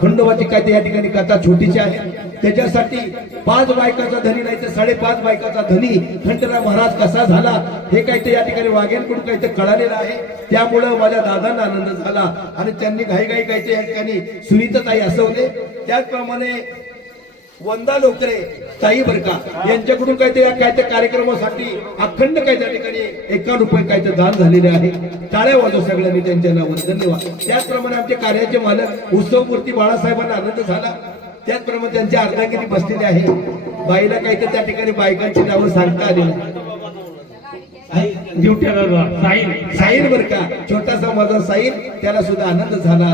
खंडोबाची काय ते या ठिकाणी कथा छोटीशी आहे. त्याच्यासाठी 5 बायकाचा धनी नाही तर 5.5 बायकाचा धनी खंडराय महाराज कसा झाला हे काही ते या ठिकाणी वाघ्यांकडून काही ते कळालेलं आहे. त्यामुळं माझ्या दादांना आनंद झाला आणि त्यांनी घाईघाई काही ते या ठिकाणी सुनीताताई असवले. त्याचप्रमाणे वंदा लोकरे ताई बरका यांच्याकडून काय ते कार्यक्रमासाठी अखंड काय त्या ठिकाणी 1 रुपये काय ते दान झालेले आहे. टाळ्या वाजव सगळ्यांनी त्यांच्या नावाने, धन्यवाद. त्याचप्रमाणे आमचे कार्याचे मालक उत्सवमूर्ती बाळासाहेबांना आनंद झाला. त्याचप्रमाणे त्यांच्या अर्धांगिनी बसलेले आहे. बाईला काही तर त्या ठिकाणी बायकांची नावं सांगता आली नाही. साईन बर का, छोटासा माझा साईन, त्याला सुद्धा आनंद झाला.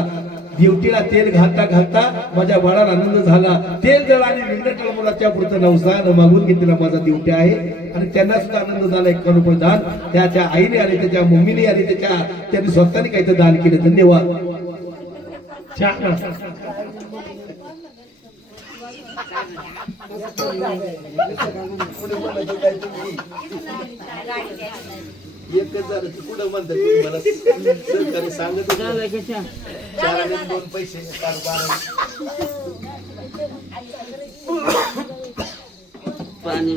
ड्युटीला तेल घालता घालता माझ्या बाळाला आनंद झाला. तेल जळ आणि विंडटळ मुलाच्या पुढचं नवसान मागून घेतलेला माझा ड्युटी आहे आणि त्यांना सुद्धा आनंद झाला. 1 रुपये दान त्याच्या आईने आणि त्याच्या मम्मीने आणि त्यांनी स्वतःने काहीतरी दान केलं. धन्यवाद. कुठं म्हणतात मला सरकारी सांगत 4 आणि 2 पैसे पाणी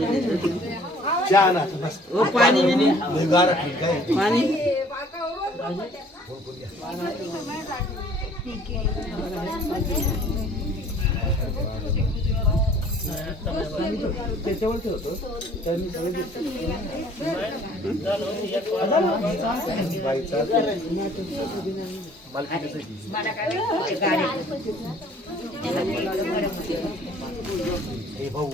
त्याच्यावरती होतो त्यांनी सगळं भाऊ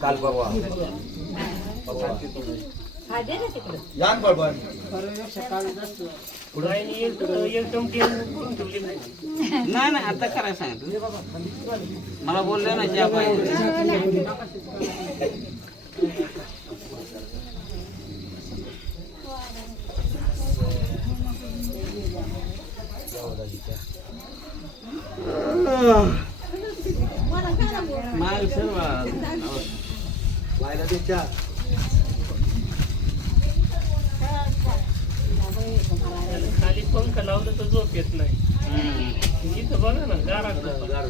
काल बाबा नाही आता करायला सांगितलं मला बोलले ना ज्या पाहिजे माल सर्व व्हायला त्याच्या खाली पंखा लावलं तर झोप येत नाही. इथं बघा ना गार झाड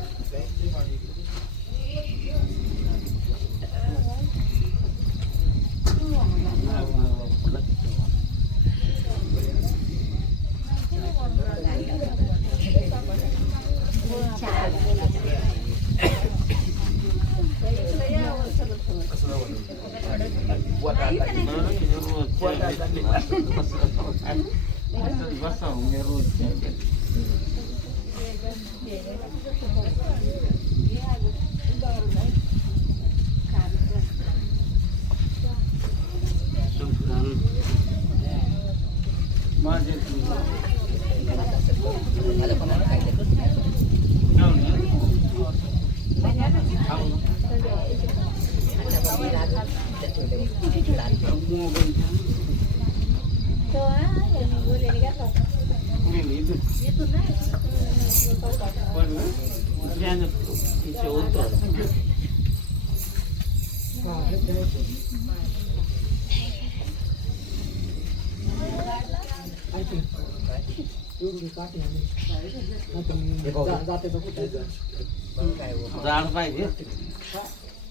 पाहिजे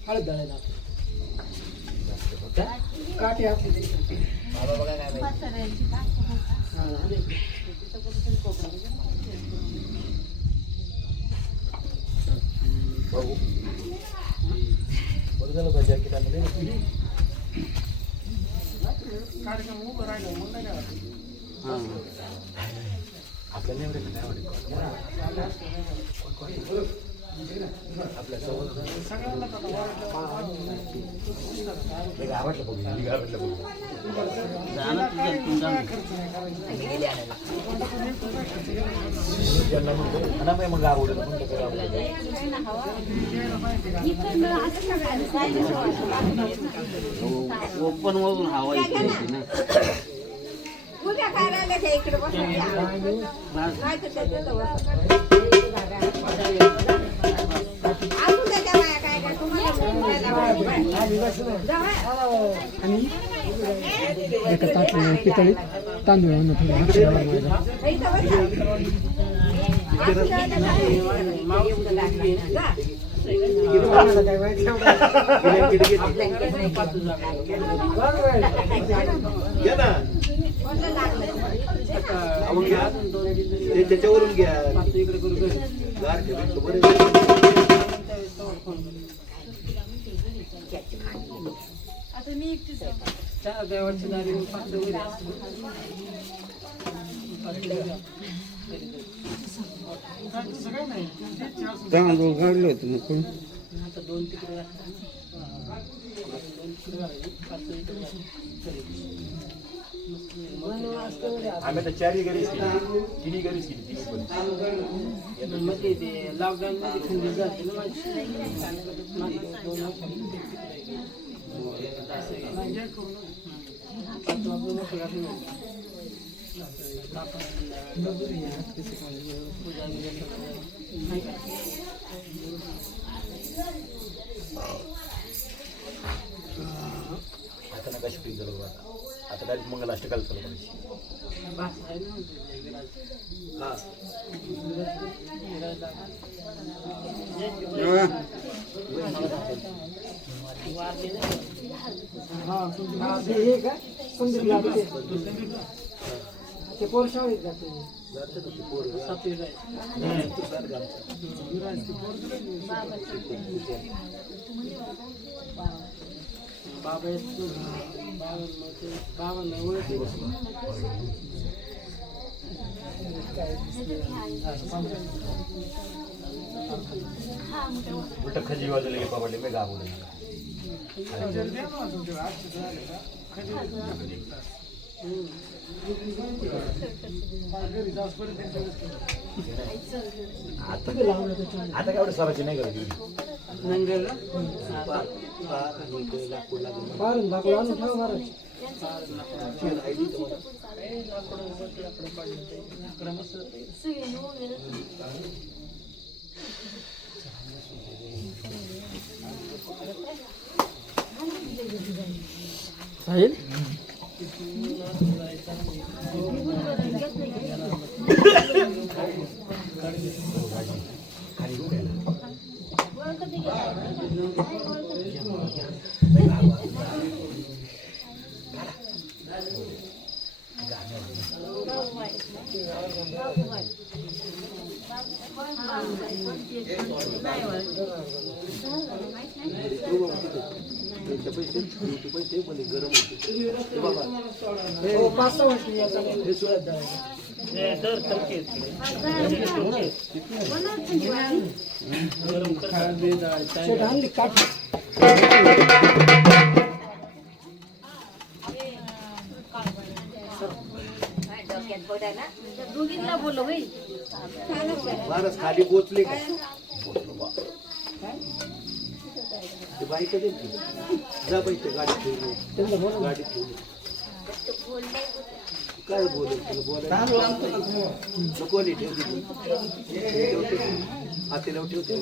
हळद दळायला काठी आपली बघा काय बघ पाहिजे किती कार्यक्रम उभं राहिलं मग नाही आपल्याला एवढे काय आपल्या सगळ्यांना मग आवडलं ओपन मधून हवा येते ना उद्या खायला इकडे बसून आणि एका पितळी तांदूळ आणून थोडं अक्षरावर माझ्या घ्या ना ते त्याच्यावरून घ्या गार ठेवायचं बरं. तांदूळ काढले होते मग कोण आम्ही तर चारही घरीच केली तिन्ही घरीच केली लॉकडाऊन मध्ये थंडी जाते ना आता नका शिकली चालू आता डायरेक्ट मंगलाष्टकाला चालू करायची हे का सुंदर लागते ते पोर शाळेत जाते उलट खजी वाजवले की बाबा मी गावले आता काय एवढं सराची नाही करत बारून दाखवलं आणून ठेवा महाराज साहिल दोघींना बोललो बाई महाराज खाली पोचले का ते बाई कधी जा बाई ते गाडी ठेवली गाडी ठेवली काय बोलत तुला बोलायला कोणी ठेवली हातीला ठेवते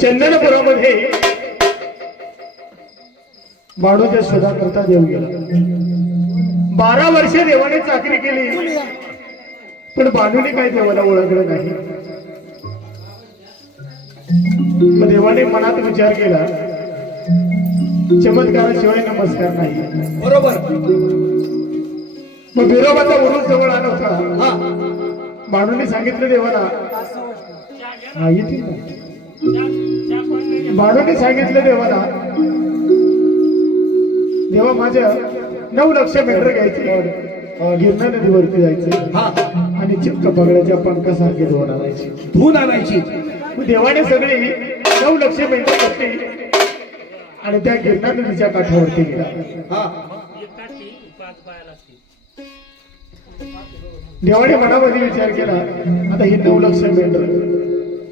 चंदनपुरामध्ये बाळूच्या शोधा करता देव गेला 12 वर्षे देवाने चाकरी केली पण बाळूने काही देवाला ओळखलं नाही मग देवाने मनात विचार केला चमत्काराशिवाय नमस्कार नाही बरोबर मग बिरोबाचा उरूस जवळ आला होता बाळूने सांगितलं देवाला हा येते बाळूने सांगितलं देवाला देवा माझ्या 9 लक्ष मीटर घ्यायचे गिरणा नदीवरती जायचे आणि चित्त पगड्याच्या पंखासारखे धुवून आणायचे धुवून आणायची देवाने सगळी 9 लक्ष मीटर घेतली आणि त्या गिरणा नदीच्या काठावरती गेला. हा एक काठी 5 पाया लागतील. देवाने मनामध्ये विचार केला, आता ही 9 लक्ष मेंढर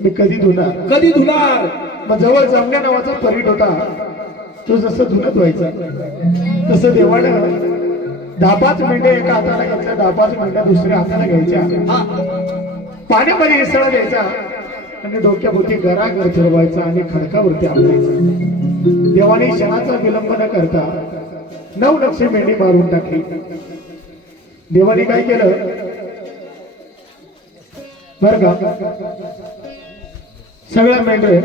मी कधी धुणार. कधी धुणार. मग जवळ जमण्या नावाचा परीट होता, तो जसं धुनत व्हायचा तसं देवानं 10-5 मेंढ्या एका हाताला घ्यायच्या, 10-5 मेंढ्या दुसऱ्या हाताला घ्यायच्या, हा पाण्यामध्ये इसळा द्यायचा आणि डोक्याभोवती गरागर फिरवायचा आणि खडकावरती आपलायचा. देवाने क्षणाचा विलंब न करता 9 लक्ष मेंढी मारून टाकली. देवाने काय केलं बर का, सगळ्या मेंढ्या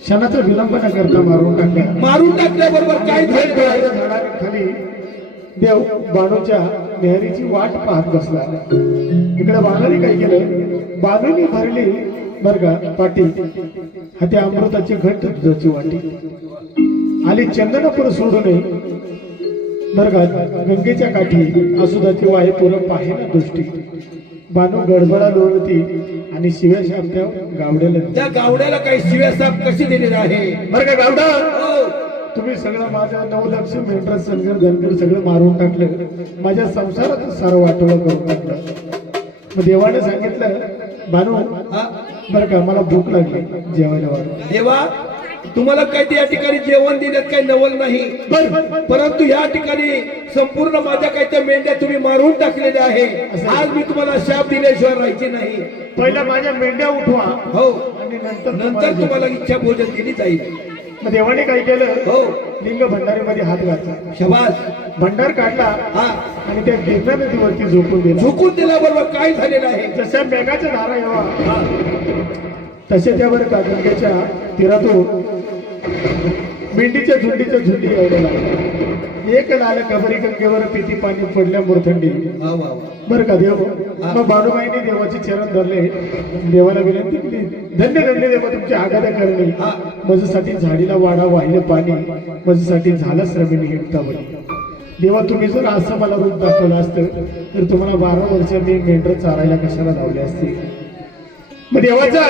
क्षणाचा विलंब न करता मारून टाकल्या. मारून टाकल्याबरोबर काय झालं. झाडाखाली देव बाणूच्या मेहरीची वाट पाहत बसला. इकडे बाणाने काय केलं, बाणूने भरली बर का पाटी हाती अमृताची घट्ट दुधाची वाटी. आली चंदनपूर सोडून बर का गंगेच्या काठी असुदाची वाहे पुरं पाहे ना दृष्टी. बानू गडबडा लोळती आणि शिव्या शाप्या गावड्याला. त्या गावड्याला काही शिव्या साप कशी दिलेली आहे. बर का गावडा, हो. तुम्ही सगळं माझं 9 लक्ष मेंढर सनगर धनगर सगळं मारून टाकलं, माझ्या संसाराचं सारं वाटोळं करून टाकलं. मग देवाने सांगितलं, बानू हा बर का मला भूक लागली, जेवायला वाढ. देवा तुम्हाला काही या ठिकाणी जेवण देण्यात काही नवल नाही, परंतु या ठिकाणी संपूर्ण माझ्या काही त्या मेंढ्या तुम्ही मारून टाकलेल्या आहे. आज मी तुम्हाला शाप दिल्याशिवाय राहायचे नाही. पहिला माझ्या मेंढ्या उठवा, हो आणि नंतर तुम्हाला इच्छा भोजन दिली जाईल. मग देवाने काय केलं, हो लिंग भंडारीमध्ये हात घातला, शबास. भंडार काढला हा आणि त्या गिरणा नदीवरती झोपून दिला. झुकून दिल्याबरोबर काय झालेलं आहे. जशा मेघाच्या धारा येवा तसे त्यावर गंगेच्या तीरातून मेंढीच्या झुंडीच्या झुंडी यायला लागल्या. एक लाल कबरी गंगेवर पिती पाणी पडल्या मुरथंडी. वा वा वा. बर का देव. मग बाणूबाईने देवाचे चरण धरले, देवाला विनंती केली, धन्य धन्य देवा तुमची आगाद्या करणे. माझ्यासाठी झाडीला वाडा वाहिले पाणी, माझ्यासाठी झालं श्रमिणी हिमतावणी. देवा तुम्ही जर असं मला रूप दाखवलं असतं तर तुम्हाला 12 वर्ष मी मेंढर चारायला कशाला लावले असते. मग देवाचा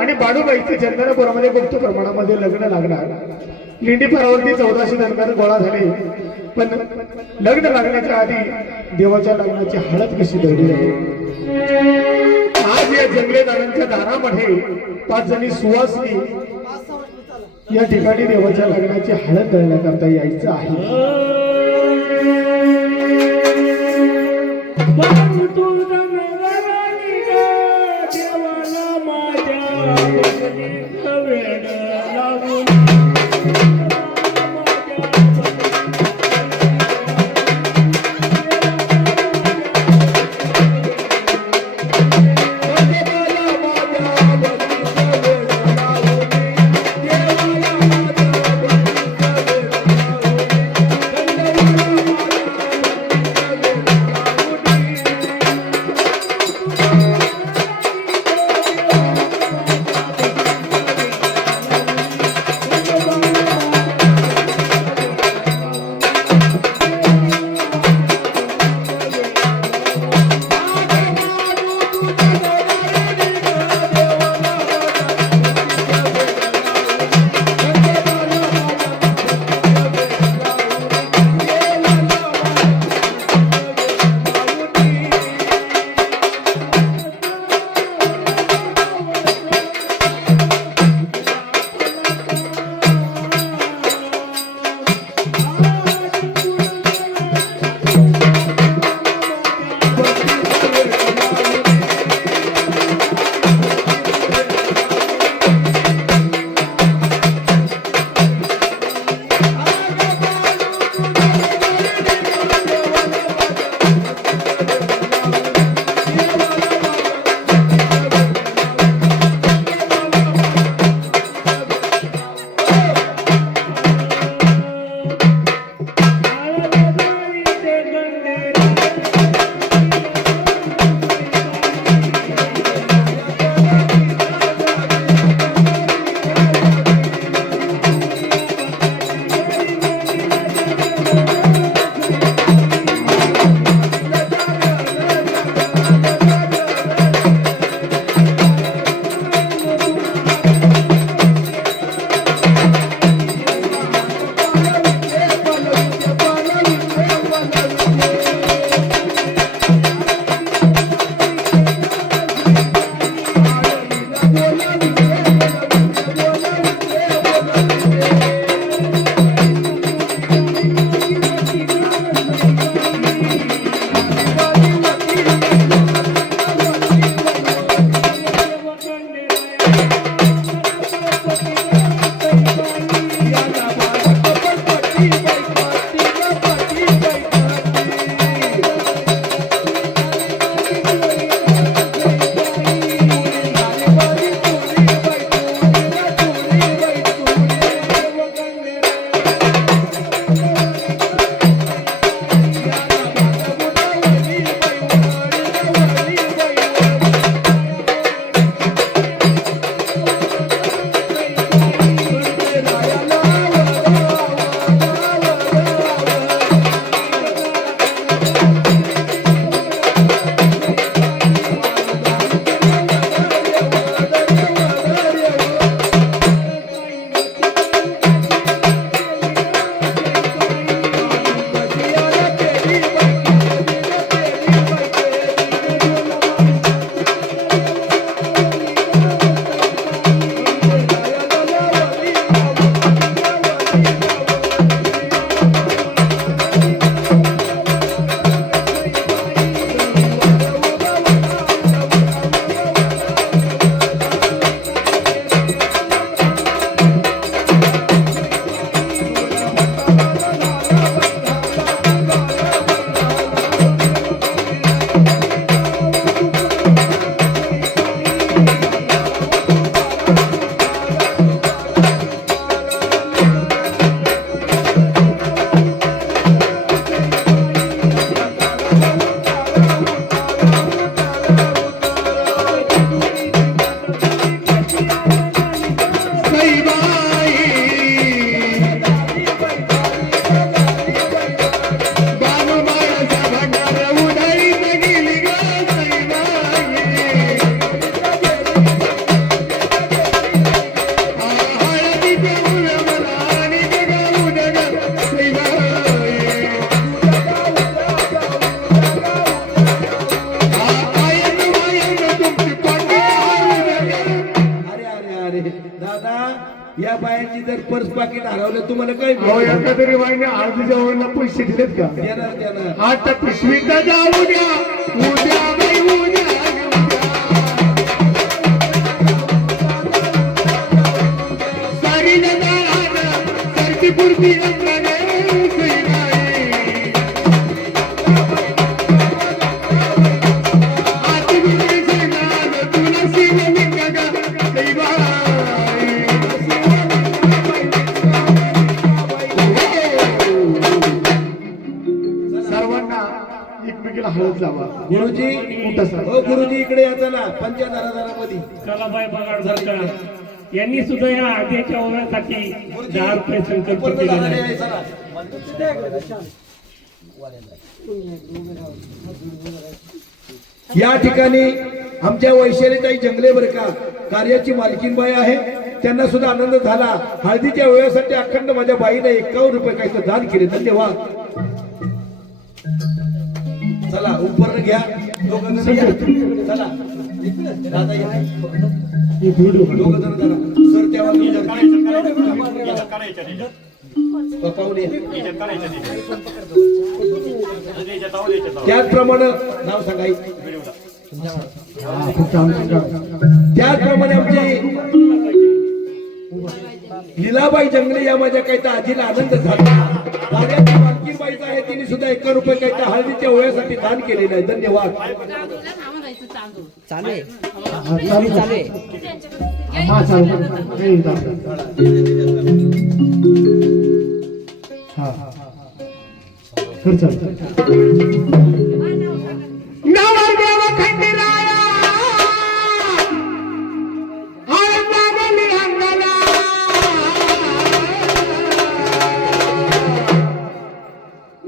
आणि बाणूबाईचे चंदनापुरामध्ये गुप्त प्रमाणामध्ये लग्न लागणार. लिंडी परावरती 1400 धनगर गोळा झाले, पण लग्न लागण्याच्या आधी देवाच्या लग्नाची हळद कशी दळली आहे. आज या जंगले दारांच्या दारामध्ये 5 जणी सुवासनी या ठिकाणी देवाच्या लग्नाची हळद दळण्याकरता यायचं आहे. पर्स पाकिट हरवलं तुम्हाला काय अहो मिळालं? एका तरी बाईने हळदीच्या वडिलांना पैसे दिलेत का? देणार आता पिशवीत जाऊ द्या उद्या बाई उद्या सारी नदान सरकी पुरती सर्वांना एकमेकीला हळद लावा. गुरुजी मोठा सर. हो गुरुजी इकडे या चला पंचदारामध्ये कलाबाई बगाडकर यांनी सुद्धा या आधीच्या ओव्यासाठी 10 रुपये संकल्प केलेला आहे. या ठिकाणी आमच्या वैशालीताई जंगले बरं का कार्याची मालकीनबाई आहे, त्यांना सुद्धा आनंद झाला. हळदीच्या वयासाठी अखंड माझ्या बाईने 51 रुपये काही दान केले. धन्यवाद. चला उपरण घ्या दोघं जण या. चला दादा या. दोघं जण जरा सर तेव्हा पाहुणे त्याचप्रमाणे नाव सांगायचं. त्याचप्रमाणे आमची लीलाबाई जंगले या माझ्या काही तर आजीला आनंद झाला. कार्याची मालकीनबाईचा आहे, तिने सुद्धा 51 रुपये काही तर हळदीच्या ओव्यासाठी दान केलेलं आहे. धन्यवाद. नवरदेव खंडराया आनंदाने अंगला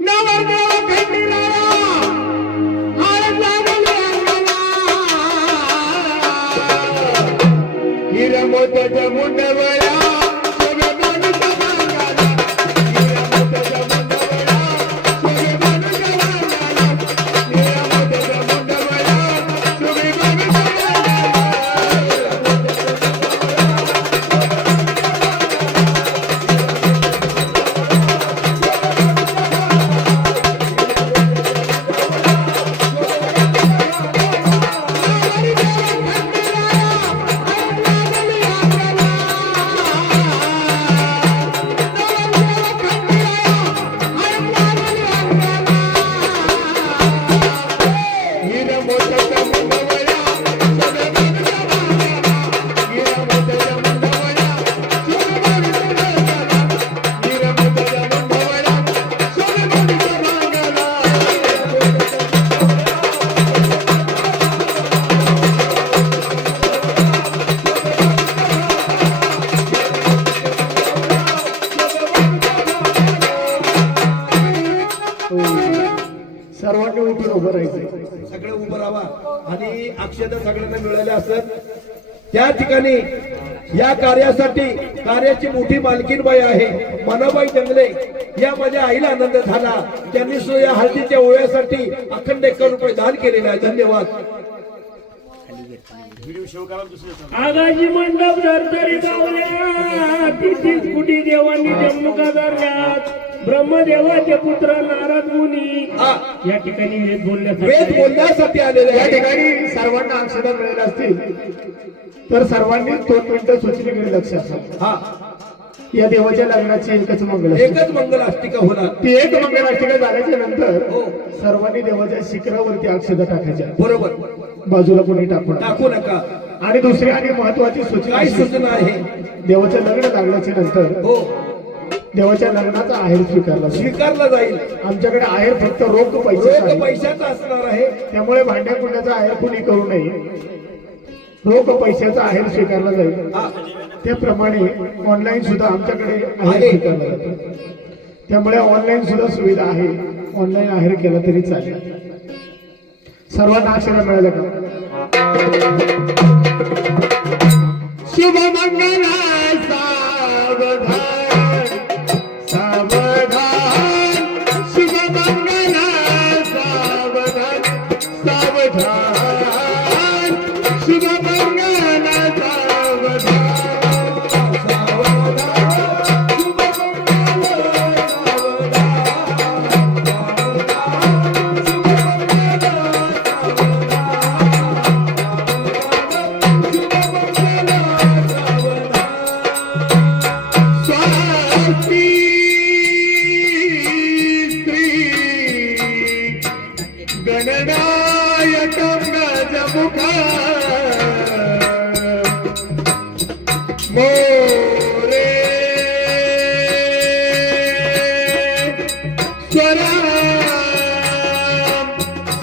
नवरदेव खंडराया आनंदाने अंगला हिरमोत्याच्या मुंडवळ्या सर्वांनी उठून उभं राहायचं. सगळे उभं राहा आणि अक्षता सगळ्यांना मिळाल्या असत. त्या ठिकाणी या कार्यासाठी कार्याची मोठी मालकीनबाई आहे मनाबाई जंगले, या माझ्या आईला आनंद झाला. त्यांनी सुद्धा या हळदीच्या ओव्यासाठी अखंड 51 रुपये दान केलेले आहे. धन्यवाद. आगाजी मंडप धरतरी गावल्या 33 कोटी देवांनी जन्मका धरल्यात. ब्रह्मदेवाचे पुत्र नारद मुनी हा या ठिकाणी वेद वेद बोलण्यासाठी आलेले या आहे. ठिकाणी सर्वांना अक्षता मिळाल्या असतील तर सर्वांनी 2 मिनिटं सूचनेकडे लक्ष असावं. हा या देवाच्या लग्नाची एकच मंगल एकच मंगलाष्टिका होणार. ती एक मंगलाष्टिका झाल्याच्या नंतर हो सर्वांनी देवाच्या शिखरावरती अक्षता टाकायच्या. बरोबर, बाजूला कोणी टाकू नका. टाकू नका. आणि दुसरी आणि महत्वाची सूचना काय अशी, सूचना आहे? देवाचं लग्न लागल्याच्या नंतर हो देवाच्या लग्नाचा आहेर स्वीकारला जाईल. स्वीकारला जाईल. आमच्याकडे आहेर फक्त रोख रोख पैसे पैशाचा असणार आहे. त्यामुळे भांड्या कुंड्याचा आहेर कुणी करू नये. रोख पैशाचा आहेर स्वीकारला जाईल. हा त्याप्रमाणे ऑनलाईन सुद्धा आमच्याकडे आहेर स्वीकारला जातो. त्यामुळे ऑनलाईन सुद्धा सुविधा आहे. ऑनलाईन आहेर केला तरी चालेल. सर्वांना अक्षरा मिळाल्या का? शुभ मंगल सावधान सावधान शुभ मंगल सावधान सावधान शुभ मंगल सावधान स्वरा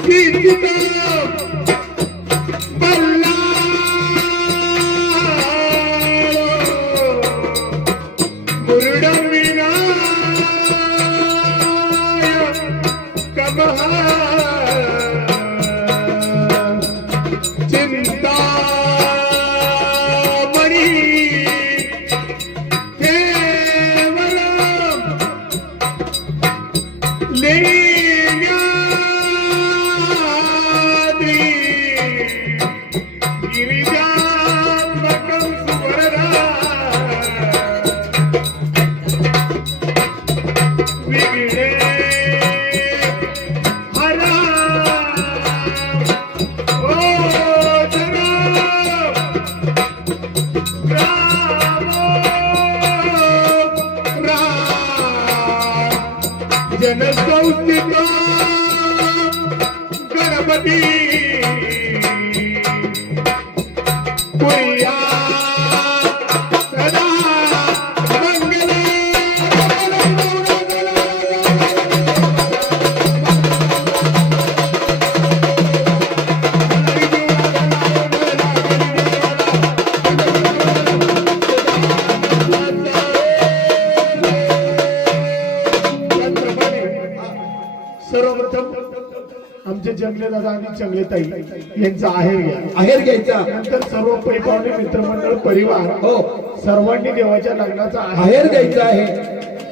कीर्तिता चिंता मणी केवल लेण्याद्री गिरिजात्मकं सुवरदा विघ्ने हरा जनकौतिक गणपती पुरिया सदा मंगल सर्वप्रथम आमचे जंगले दादा आणि जंगले ताई यांचा आहेर घ्या. आहेर घ्यायचा. नंतर सर्व पै पाहुणे मित्रमंडळ परिवार हो सर्वांनी देवाच्या लग्नाचा आहेर घ्यायचा आहे.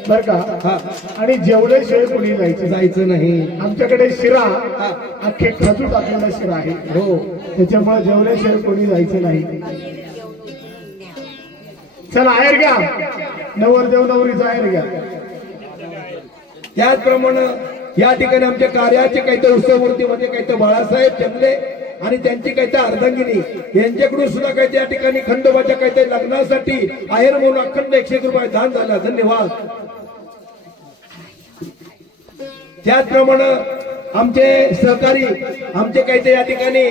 बर का. हा. आणि जेवल्याशिवाय कोणी जायचं जायचं नाही. आमच्याकडे शिरा हा. अख्खे खजू टाकलेला शिरा आहे. हो त्याच्यामुळे जेवल्याशिवाय कोणी जायचं नाही. चला आहेर घ्या. नवरदेव नवरीचा आहेर घ्या. त्याचप्रमाणे या ठिकाणी आमच्या कार्याचे काही तर उत्सवमूर्तीमध्ये काही तर बाळासाहेब जंगले आणि त्यांची काही तर अर्धांगिनी यांच्याकडून सुद्धा काही त्या ठिकाणी खंडोबाच्या काही तर लग्नासाठी आहेर म्हणून अखंड 101 रुपये दान झाला. धन्यवाद. त्याचप्रमाणे आमचे सहकारी आमचे काही तर या ठिकाणी